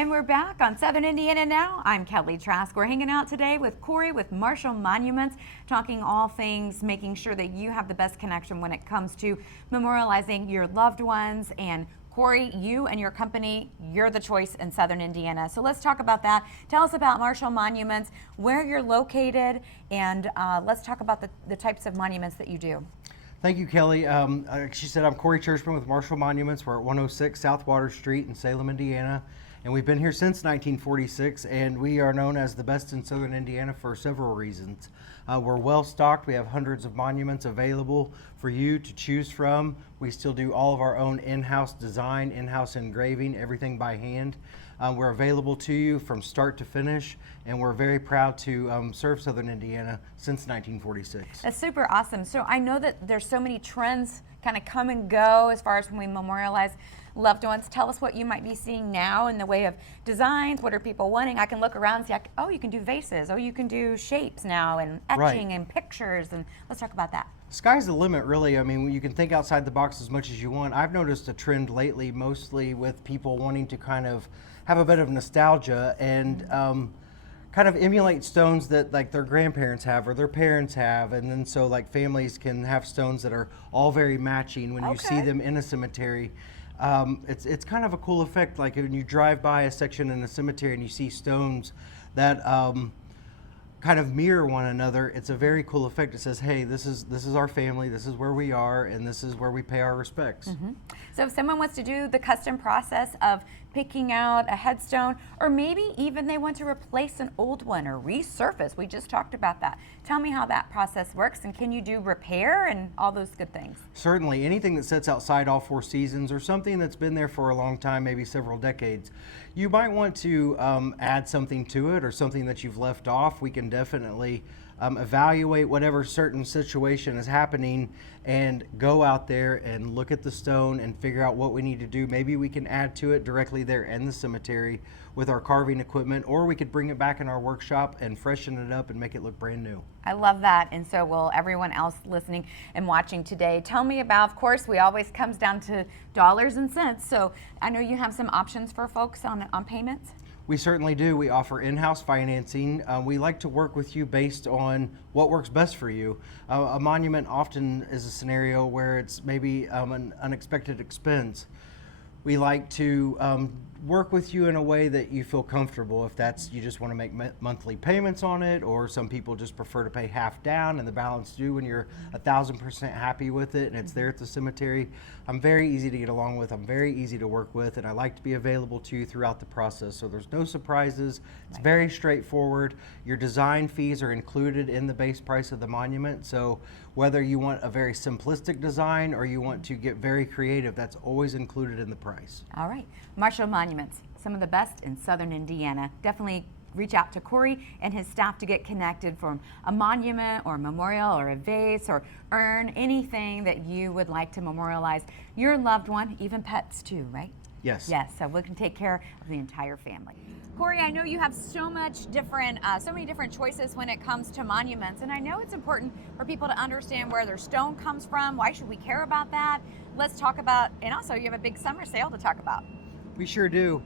And we're back on Southern Indiana Now. I'm Kelly Trask. We're hanging out today with Corey with Marshall Monuments, talking all things, making sure that you have the best connection when it comes to memorializing your loved ones. And Corey, you and your company, you're the choice in Southern Indiana. So let's talk about that. Tell us about Marshall Monuments, where you're located, and let's talk about the types of monuments that you do. Thank you, Kelly. Like she said, I'm Corey Churchman with Marshall Monuments. We're at 106 South Water Street in Salem, Indiana. And we've been here since 1946, and we are known as the best in Southern Indiana for several reasons. We're well stocked. We have hundreds of monuments available for you to choose from. We still do all of our own in-house design, in-house engraving, everything by hand. We're available to you from start to finish, and we're very proud to serve Southern Indiana since 1946. That's super awesome. So I know that there's so many trends kind of come and go as far as when we memorialize loved ones. Tell us what you might be seeing now in the way of designs. What are people wanting? I can look around and see, oh, you can do vases. Oh, you can do shapes now and etching and pictures. And let's talk about that. Sky's the limit, really. I mean, you can think outside the box as much as you want. I've noticed a trend lately, mostly with people wanting to kind of have a bit of nostalgia and kind of emulate stones that like their grandparents have or their parents have, and then so like families can have stones that are all very matching when you see them in a cemetery. It's kind of a cool effect, like when you drive by a section in a cemetery and you see stones that kind of mirror one another. It's a very cool effect. It says, hey, this is our family, this is where we are, and this is where we pay our respects. Mm-hmm. So if someone wants to do the custom process of picking out a headstone, or maybe even they want to replace an old one or resurface, we just talked about that. Tell me how that process works, and can you do repair and all those good things? Certainly. Anything that sits outside all four seasons or something that's been there for a long time, maybe several decades, you might want to add something to it or something that you've left off. We can definitely evaluate whatever certain situation is happening and go out there and look at the stone and figure out what we need to do. Maybe we can add to it directly there in the cemetery with our carving equipment, or we could bring it back in our workshop and freshen it up and make it look brand new. I love that, and so will everyone else listening and watching today. Tell me about, of course, we always comes down to dollars and cents, so I know you have some options for folks on payments. We certainly do. We offer in-house financing. We like to work with you based on what works best for you. A monument often is a scenario where it's maybe an unexpected expense. We like to work with you in a way that you feel comfortable. If that's, you just want to make monthly payments on it, or some people just prefer to pay half down and the balance due when you're 1,000% happy with it and it's there at the cemetery. I'm very easy to get along with. I'm very easy to work with, and I like to be available to you throughout the process. So there's no surprises. It's very straightforward. Your design fees are included in the base price of the monument. So whether you want a very simplistic design or you want to get very creative, that's always included in the price. All right. Marshall Monuments, some of the best in Southern Indiana. Definitely reach out to Corey and his staff to get connected for a monument or a memorial or a vase or urn, anything that you would like to memorialize your loved one, even pets too, right? Yes. Yes, so we can take care of the entire family. Corey, I know you have so many different choices when it comes to monuments, and I know it's important for people to understand where their stone comes from. Why should we care about that? Let's talk about, and also you have a big summer sale to talk about. We sure do.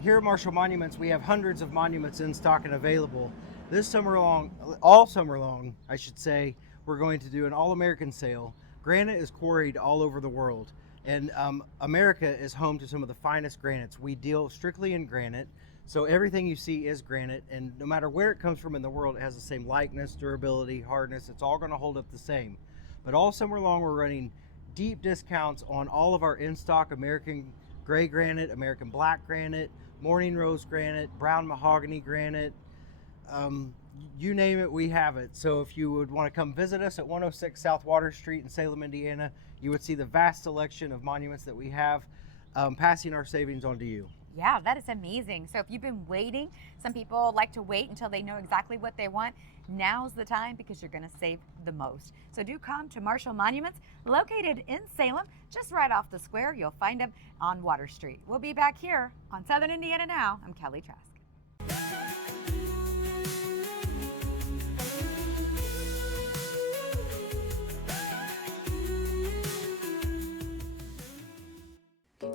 Here at Marshall Monuments, we have hundreds of monuments in stock and available. This summer long, all summer long, I should say, we're going to do an all-American sale. Granite is quarried all over the world, and America is home to some of the finest granites. We deal strictly in granite, so everything you see is granite, and no matter where it comes from in the world, it has the same likeness, durability, hardness. It's all going to hold up the same. But all summer long, we're running deep discounts on all of our in-stock American gray granite, American black granite, morning rose granite, brown mahogany granite, you name it, we have it. So if you would want to come visit us at 106 South Water Street in Salem, Indiana, you would see the vast selection of monuments that we have, passing our savings on to you. Yeah, that is amazing. So if you've been waiting, some people like to wait until they know exactly what they want. Now's the time, because you're going to save the most. So do come to Marshall Monuments, located in Salem, just right off the square. You'll find them on Water Street. We'll be back here on Southern Indiana Now. I'm Kelly Trask.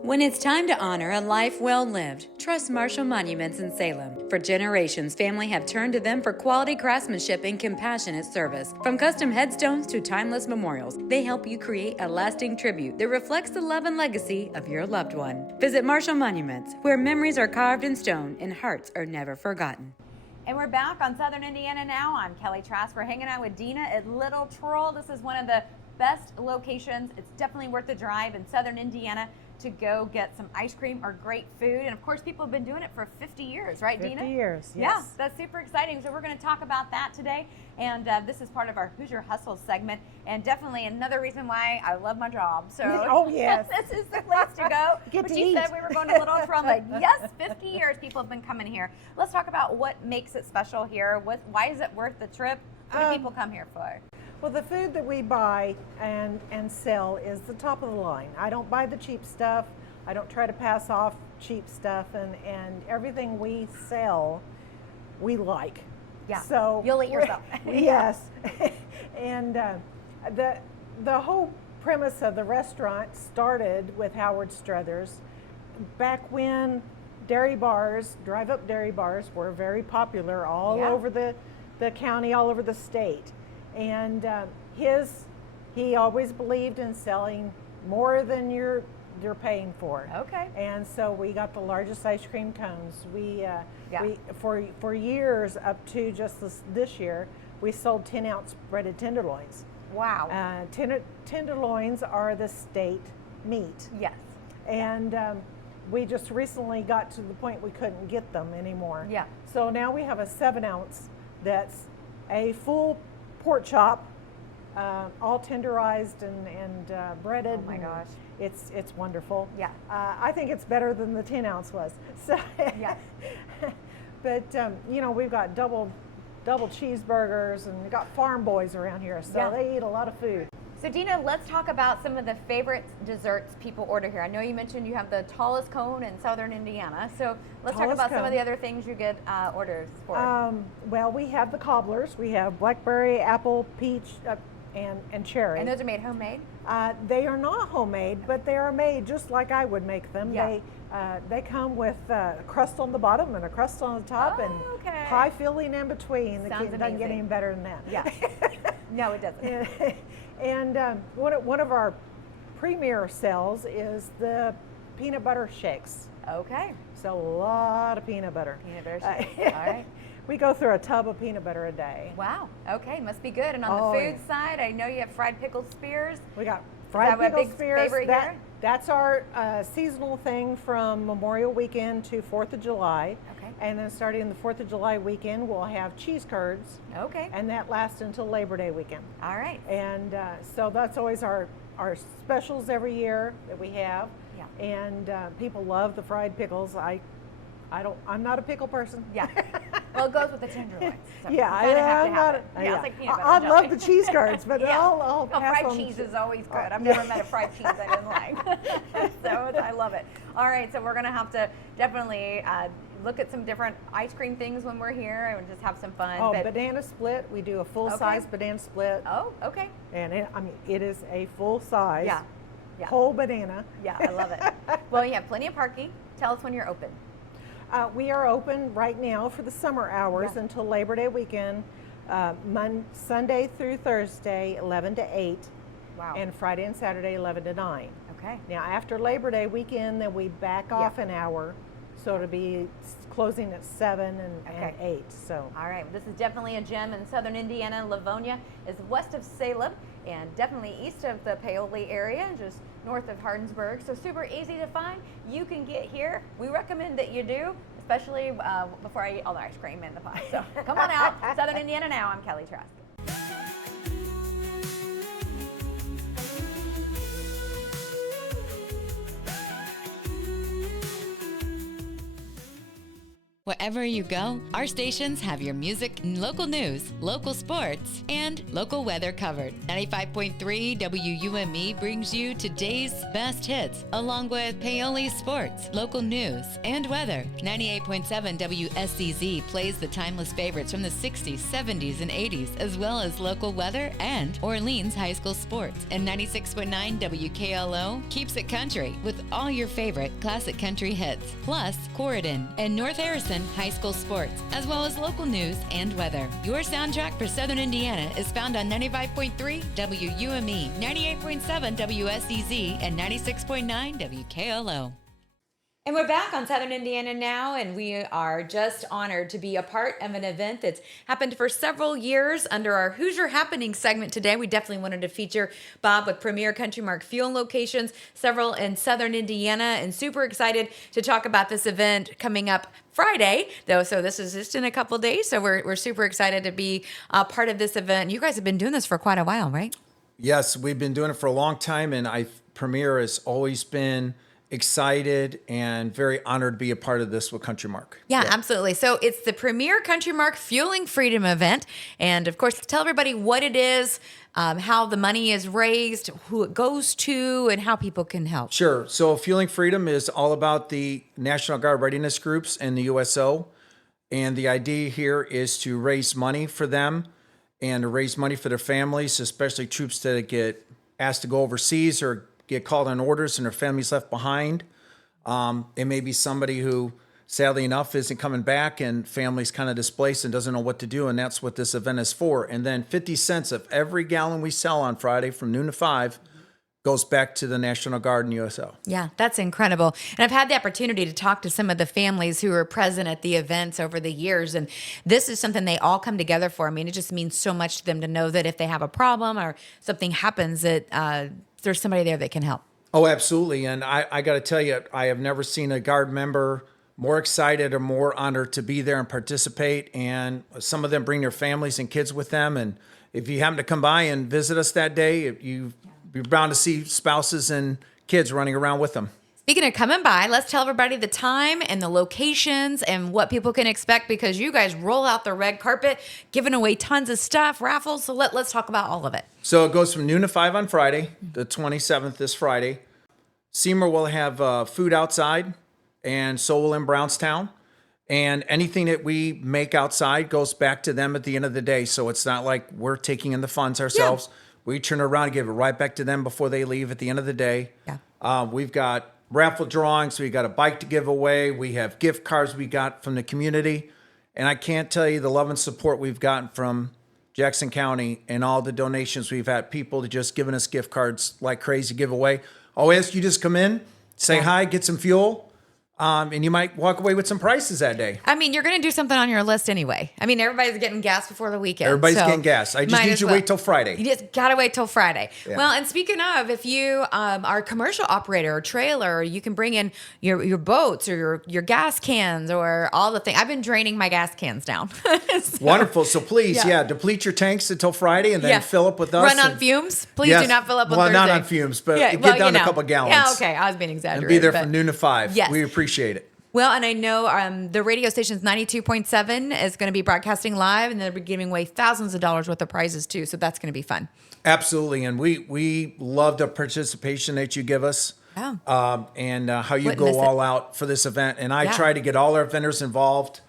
When it's time to honor a life well lived, trust Marshall Monuments in Salem. For generations, family have turned to them for quality craftsmanship and compassionate service. From custom headstones to timeless memorials, they help you create a lasting tribute that reflects the love and legacy of your loved one. Visit Marshall Monuments, where memories are carved in stone and hearts are never forgotten. And we're back on Southern Indiana now. I'm Kelly Trask. We're hanging out with Dina at Little Twirl. This is one of the best locations. It's definitely worth the drive in Southern Indiana to go get some ice cream or great food. And of course, people have been doing it for 50 years, right, Dina? 50 years, yes. Yeah, that's super exciting. So we're going to talk about that today. And this is part of our Hoosier Hustle segment. And definitely another reason why I love my job. So oh, yes. This is the place to go. Get when to she eat. said we were going to Little Twirl, I'm like, yes, 50 years people have been coming here. Let's talk about what makes it special here. Why is it worth the trip? What do people come here for? Well, the food that we buy and sell is the top of the line. I don't buy the cheap stuff. I don't try to pass off cheap stuff, and everything we sell, we like. Yeah. So you'll eat yourself. Yes. And the whole premise of the restaurant started with Howard Struthers back when drive-up dairy bars were very popular all over the county, all over the state. And he always believed in selling more than you're paying for. Okay. And so we got the largest ice cream cones. We for years up to just this year, we sold 10-ounce breaded tenderloins. Wow. Tenderloins are the state meat. Yes. And we just recently got to the point we couldn't get them anymore. Yeah. So now we have a 7-ounce that's a full pork chop, all tenderized and breaded. Oh my gosh. It's wonderful. Yeah. I think it's better than the 10-ounce was. So Yeah. But we've got double cheeseburgers, and we got farm boys around here, so they eat a lot of food. So Dina, let's talk about some of the favorite desserts people order here. I know you mentioned you have the tallest cone in Southern Indiana, so let's talk about some of the other things you get orders for. Well, we have the cobblers. We have blackberry, apple, peach, and cherry. And those are made homemade? They are not homemade, but they are made just like I would make them. Yeah. They come with a crust on the bottom and a crust on the top, and pie filling in between. Sounds It doesn't get amazing. any better than that. Yeah. No, it doesn't. And one of our premier sells is the peanut butter shakes. Okay. So a lot of peanut butter. Peanut butter shakes. All right. We go through a tub of peanut butter a day. Wow. Okay, must be good. And on the food side, I know you have fried pickled spears. We got fried pickled spears. Favorite here? That's our seasonal thing from Memorial Weekend to 4th of July. Okay. And then starting the 4th of July weekend, we'll have cheese curds. Okay. And that lasts until Labor Day weekend. All right. And so that's always our specials every year that we have. Yeah. And people love the fried pickles. I'm not a pickle person. Yeah. Well, it goes with the tenderloins. So Yeah, I'm not. yeah. It's like peanut butter. I love the cheese curds, but I'll pass fried on cheese the- is always good. I've never met a fried cheese I didn't like. So I love it. All right, so we're going to have to definitely look at some different ice cream things when we're here and just have some fun. Oh, banana split. We do a full-size banana split. Oh, okay. And it is a full-size Yeah. whole banana. Yeah, I love it. Well, you have plenty of parking. Tell us when you're open. We are open right now for the summer hours until Labor Day weekend, Sunday through Thursday, 11 to 8. Wow. And Friday and Saturday, 11 to 9. Okay. Now, after Labor Day weekend, then we back off an hour, so it'll be closing at 7 and 8. So. All right. This is definitely a gem in Southern Indiana. Livonia is west of Salem and definitely east of the Paoli area, just north of Hardinsburg. So super easy to find. You can get here. We recommend that you do, especially before I eat all the ice cream and the pie. So come on out. Southern Indiana now. I'm Kelly Trask. Wherever Wherever you go, our stations have your music, local news, local sports, and local weather covered. 95.3 WUME brings you today's best hits, along with Paoli sports, local news, and weather. 98.7 WSCZ plays the timeless favorites from the 60s, 70s, and 80s, as well as local weather and Orleans high school sports. And 96.9 WKLO keeps it country with all your favorite classic country hits, plus Corridon and North Harrison high school sports, as well as local news and weather. Your soundtrack for Southern Indiana is found on 95.3 WUME, 98.7 WSEZ, and 96.9 WKLO. And we're back on Southern Indiana Now, and we are just honored to be a part of an event that's happened for several years under our Hoosier Happening segment today. We definitely wanted to feature Bob with Premier CountryMark fuel locations, several in Southern Indiana, and super excited to talk about this event coming up Friday, though. So this is just in a couple of days. So we're super excited to be a part of this event. You guys have been doing this for quite a while, right? Yes, we've been doing it for a long time, and Premier has always been excited and very honored to be a part of this with CountryMark. Yeah, absolutely. So it's the Premier CountryMark Fueling Freedom event. And of course, tell everybody what it is, how the money is raised, who it goes to, and how people can help. Sure. So Fueling Freedom is all about the National Guard readiness groups and the USO. And the idea here is to raise money for them and to raise money for their families, especially troops that get asked to go overseas or get called on orders and their families left behind. It may be somebody who, sadly enough, isn't coming back and family's kind of displaced and doesn't know what to do, and that's what this event is for. And then 50 cents of every gallon we sell on Friday from noon to 5 goes back to the National Guard and USO. Yeah, that's incredible. And I've had the opportunity to talk to some of the families who are present at the events over the years, and this is something they all come together for. I mean, it just means so much to them to know that if they have a problem or something happens, that there's somebody there that can help. Oh, absolutely. And I got to tell you, I have never seen a Guard member more excited or more honored to be there and participate. And some of them bring their families and kids with them. And if you happen to come by and visit us that day, you're bound to see spouses and kids running around with them. Speaking of coming by, let's tell everybody the time and the locations and what people can expect, because you guys roll out the red carpet, giving away tons of stuff, raffles. So let's talk about all of it. So it goes from noon to 5 on Friday, the 27th, this Friday. Seymour will have food outside, and so will in Brownstown. And anything that we make outside goes back to them at the end of the day. So it's not like we're taking in the funds ourselves. Yeah. We turn it around and give it right back to them before they leave at the end of the day. Yeah. We've got raffle drawings. We got a bike to give away. We have gift cards we got from the community. And I can't tell you the love and support we've gotten from Jackson County and all the donations we've had. People just giving us gift cards like crazy to give away. I'll ask you just come in, say hi, get some fuel. And you might walk away with some prices that day. I mean, you're going to do something on your list anyway. I mean, everybody's getting gas before the weekend. Everybody's getting gas. I just need you to wait till Friday. You just got to wait till Friday. Yeah. Well, and speaking of, if you are a commercial operator or trailer, you can bring in your boats or your gas cans or all the things. I've been draining my gas cans down. So, wonderful. So please, deplete your tanks until Friday and then fill up with us. Run on fumes. Please do not fill up on Thursday. Well, not on fumes, but get down to a couple gallons. Yeah, okay. I was being exaggerated. And be there from noon to 5. Yes. We appreciate it. Well, and I know the radio station's 92.7 is going to be broadcasting live, and they'll be giving away thousands of dollars worth of prizes too. So that's going to be fun. Absolutely, and we love the participation that you give us, and how you go all out for this event. And I try to get all our vendors involved.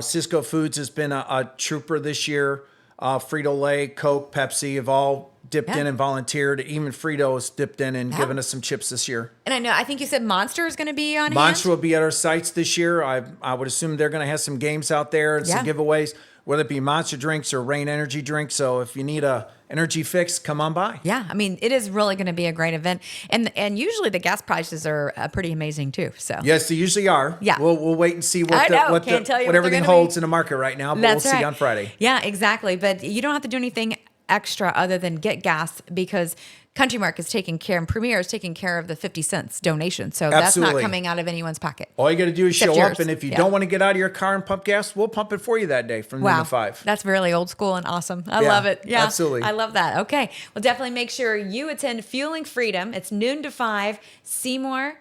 Cisco Foods has been a trooper this year. Frito-Lay, Coke, Pepsi have all dipped in and volunteered. Even Frito has dipped in and given us some chips this year. And I think you said Monster is going to be on hand? Monster will be at our sites this year. I would assume they're going to have some games out there and some giveaways, whether it be Monster drinks or Rain energy drinks. So if you need a energy fix, come on by. Yeah, I mean, it is really going to be a great event. And usually the gas prices are pretty amazing too. So yes, they usually are. Yeah. We'll wait and see what everything holds in the market right now, but we'll see on Friday. Yeah, exactly. But you don't have to do anything extra other than get gas, because CountryMark is taking care and Premier is taking care of the 50 cents donation. So that's not coming out of anyone's pocket. All you got to do is show up. And if you don't want to get out of your car and pump gas, we'll pump it for you that day from noon to 5. That's really old school and awesome. I love it. Yeah, absolutely. I love that. Okay. Well, definitely make sure you attend Fueling Freedom. It's noon to 5, Seymour,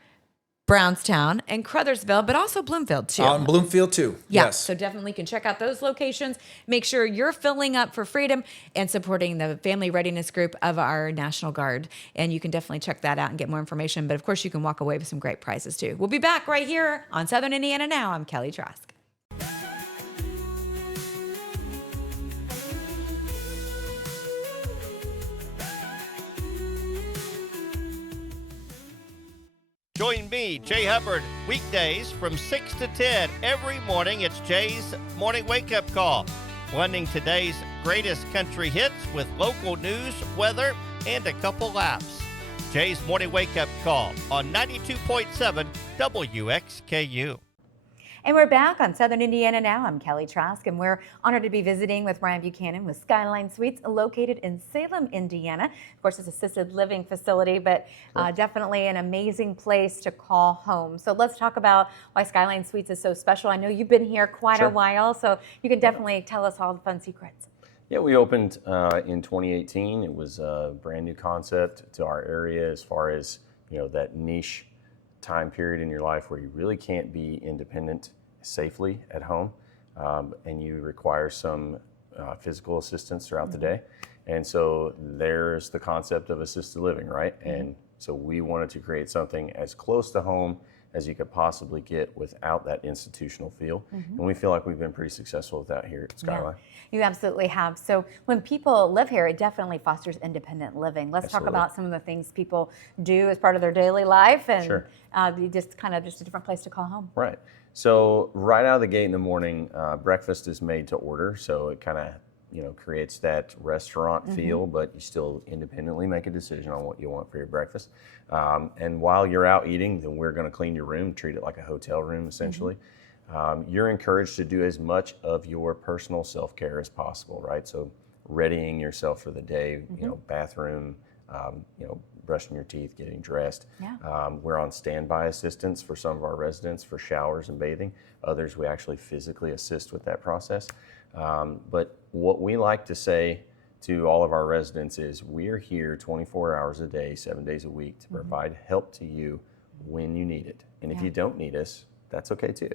Brownstown and Crothersville, but also Bloomfield too. Out in Bloomfield too. Yeah, Yes. so definitely can check out those locations. Make sure you're filling up for freedom and supporting the family readiness group of our National Guard. And you can definitely check that out and get more information. But of course, you can walk away with some great prizes too. We'll be back right here on Southern Indiana Now. I'm Kelly Trask. Join me, Jay Hubbard, weekdays from 6 to 10 every morning. It's Jay's Morning Wake Up Call, blending today's greatest country hits with local news, weather, and a couple laughs. Jay's Morning Wake Up Call on 92.7 WXKU. And we're back on Southern Indiana Now. I'm Kelly Trask, and we're honored to be visiting with Ryan Buchanan with Skyline Suites, located in Salem, Indiana. Of course, it's an assisted living facility, but definitely an amazing place to call home. So let's talk about why Skyline Suites is so special. I know you've been here quite a while, so you can definitely tell us all the fun secrets. Yeah, we opened in 2018. It was a brand new concept to our area as far as, that niche time period in your life where you really can't be independent safely at home, and you require some physical assistance throughout the day. And so there's the concept of assisted living, right? And so we wanted to create something as close to home as you could possibly get without that institutional feel. And we feel like we've been pretty successful with that here at Skyline. Yeah, you absolutely have. So when people live here, it definitely fosters independent living. Let's talk about some of the things people do as part of their daily life, and just a different place to call home. Right. So right out of the gate in the morning, breakfast is made to order. So it kind of creates that restaurant feel, but you still independently make a decision on what you want for your breakfast. And while you're out eating, then we're going to clean your room, treat it like a hotel room, essentially. You're encouraged to do as much of your personal self-care as possible, right? So readying yourself for the day, bathroom, brushing your teeth, getting dressed. We're on standby assistance for some of our residents for showers and bathing. Others, we actually physically assist with that process. But what we like to say to all of our residents is we're here 24 hours a day, 7 days a week to provide help to you when you need it. And if you don't need us, that's okay too.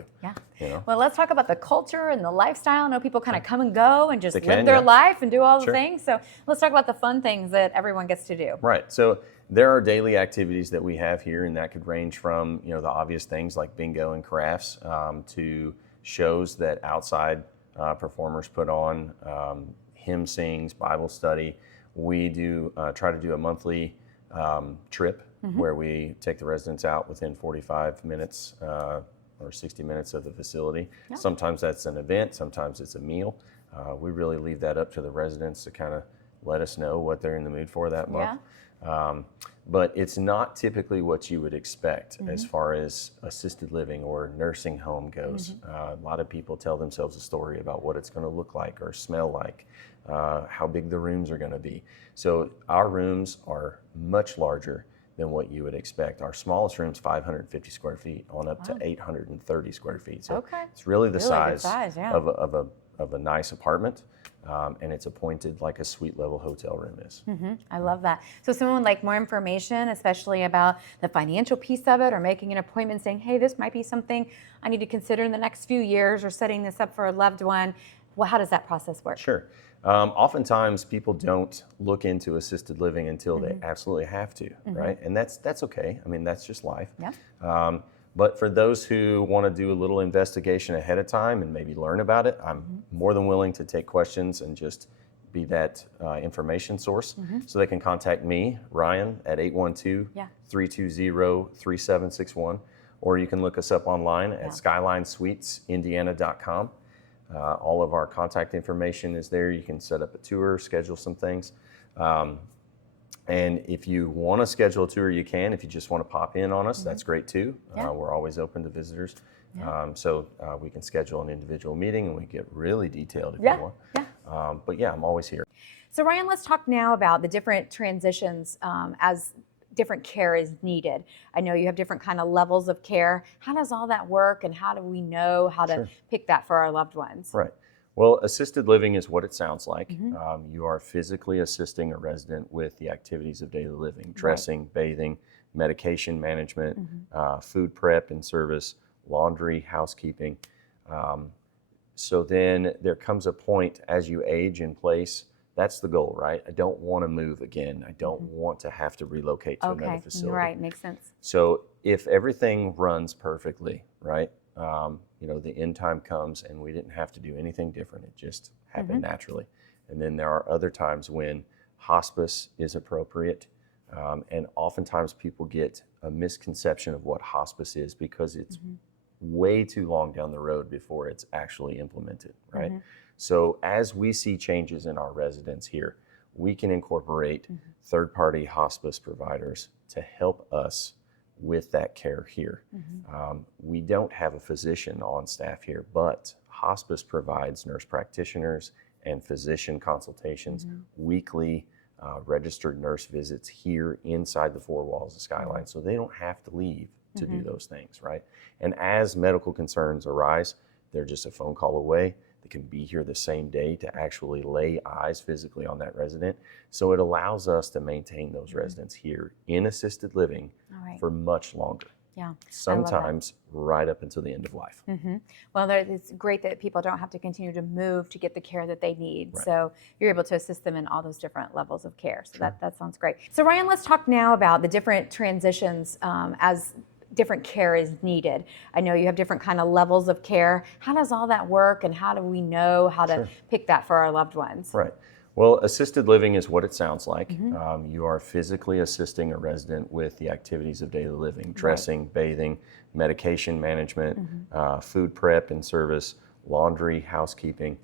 Yeah. Well, let's talk about the culture and the lifestyle. I know people kind of come and go and just live their life and do all the things. So let's talk about the fun things that everyone gets to do. Right. So there are daily activities that we have here, and that could range from, the obvious things like bingo and crafts to shows that outside performers put on, hymn sings, Bible study. We do try to do a monthly trip where we take the residents out within 45 minutes or 60 minutes of the facility. Sometimes that's an event, sometimes it's a meal. We really leave that up to the residents to kind of let us know what they're in the mood for that month. But it's not typically what you would expect as far as assisted living or nursing home goes. A lot of people tell themselves a story about what it's going to look like or smell like, how big the rooms are going to be. So our rooms are much larger than what you would expect. Our smallest room's 550 square feet on up to 830 square feet. So it's really the size of a nice apartment. And it's appointed like a suite level hotel room is. I love that. So someone would like more information, especially about the financial piece of it, or making an appointment saying, hey, this might be something I need to consider in the next few years, or setting this up for a loved one. Well, how does that process work? Sure. Oftentimes people don't look into assisted living until they absolutely have to, right? And that's okay. I mean, that's just life. But for those who want to do a little investigation ahead of time and maybe learn about it, I'm more than willing to take questions and just be that information source. So they can contact me, Ryan, at 812-320-3761, or you can look us up online at SkylineSuitesIndiana.com. All of our contact information is there. You can set up a tour, schedule some things. And if you want to schedule a tour, you can. If you just want to pop in on us, that's great too. We're always open to visitors. So we can schedule an individual meeting and we get really detailed if you want. But yeah, I'm always here. So Ryan, let's talk now about the different transitions as different care is needed. I know you have different kind of levels of care. How does all that work, and how do we know how to pick that for our loved ones? Right. Well, assisted living is what it sounds like. You are physically assisting a resident with the activities of daily living, dressing, bathing, medication management, food prep and service, laundry, housekeeping. So then there comes a point as you age in place. That's the goal, right? I don't want to move again. I don't want to have to relocate to another facility. Right, makes sense. So if everything runs perfectly, right? The end time comes and we didn't have to do anything different. It just happened naturally. And then there are other times when hospice is appropriate. And oftentimes people get a misconception of what hospice is because it's way too long down the road before it's actually implemented, right? So as we see changes in our residents here, we can incorporate third-party hospice providers to help us with that care here. We don't have a physician on staff here, but hospice provides nurse practitioners and physician consultations, weekly registered nurse visits here inside the four walls of Skyline, so they don't have to leave to do those things, right? And as medical concerns arise, they're just a phone call away. They can be here the same day to actually lay eyes physically on that resident. So it allows us to maintain those residents here in assisted living for much longer. Yeah. Sometimes right up until the end of life. Well, it's great that people don't have to continue to move to get the care that they need. So you're able to assist them in all those different levels of care. So that sounds great. So Ryan, let's talk now about the different transitions as different care is needed. I know you have different kind of levels of care. How does all that work, and how do we know how to pick that for our loved ones? Right. Well, assisted living is what it sounds like. You are physically assisting a resident with the activities of daily living, dressing, bathing, medication management, food prep and service, laundry, housekeeping.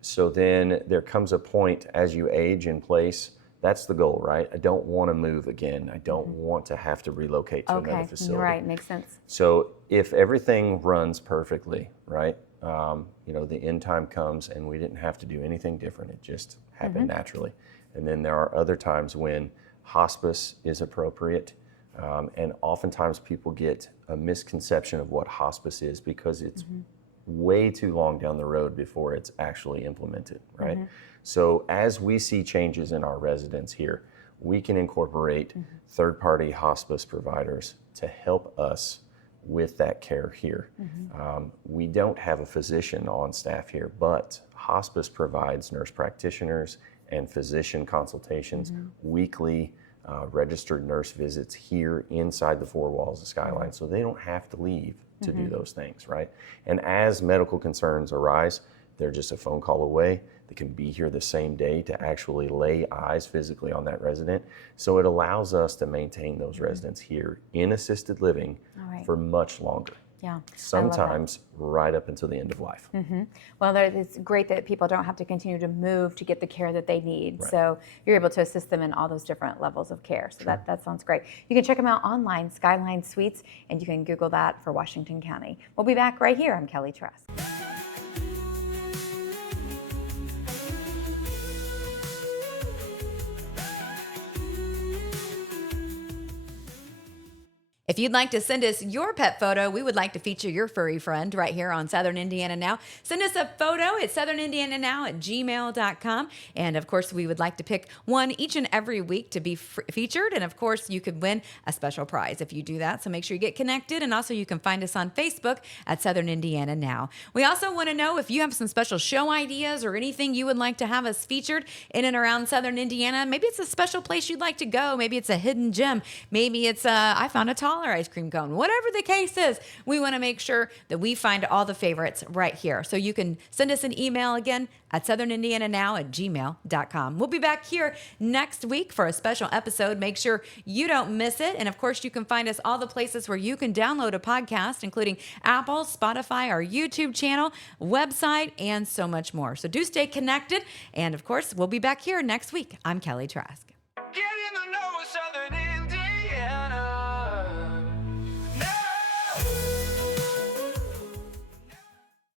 So then there comes a point as you age in place. That's the goal, right? I don't want to move again. I don't want to have to relocate to another facility. Right, makes sense. So if everything runs perfectly, right? The end time comes and we didn't have to do anything different. It just happened naturally. And then there are other times when hospice is appropriate. And oftentimes people get a misconception of what hospice is because it's way too long down the road before it's actually implemented, right? So as we see changes in our residents here, we can incorporate third-party hospice providers to help us with that care here. We don't have a physician on staff here, but hospice provides nurse practitioners and physician consultations, weekly registered nurse visits here inside the four walls of Skyline, so they don't have to leave to do those things, right? And as medical concerns arise, they're just a phone call away. They can be here the same day to actually lay eyes physically on that resident. So it allows us to maintain those residents here in assisted living for much longer. Yeah. Sometimes right up until the end of life. Well, it's great that people don't have to continue to move to get the care that they need. So you're able to assist them in all those different levels of care. So that sounds great. You can check them out online, Skyline Suites, and you can Google that for Washington County. We'll be back right here. I'm Kelly Trask. If you'd like to send us your pet photo, we would like to feature your furry friend right here on Southern Indiana Now. Send us a photo at southern.indiana.now@gmail.com. And of course, we would like to pick one each and every week to be featured. And of course, you could win a special prize if you do that. So make sure you get connected. And also you can find us on Facebook at Southern Indiana Now. We also want to know if you have some special show ideas or anything you would like to have us featured in and around Southern Indiana. Maybe it's a special place you'd like to go. Maybe it's a hidden gem. Maybe it's I found a taller ice cream cone. Whatever the case is, we want to make sure that we find all the favorites right here. So you can send us an email again at southern.indiana.now@gmail.com. We'll be back here next week for a special episode. Make sure you don't miss it. And of course, you can find us all the places where you can download a podcast, including Apple, Spotify, our YouTube channel, website, and so much more. So do stay connected. And of course, we'll be back here next week. I'm Kelly Trask.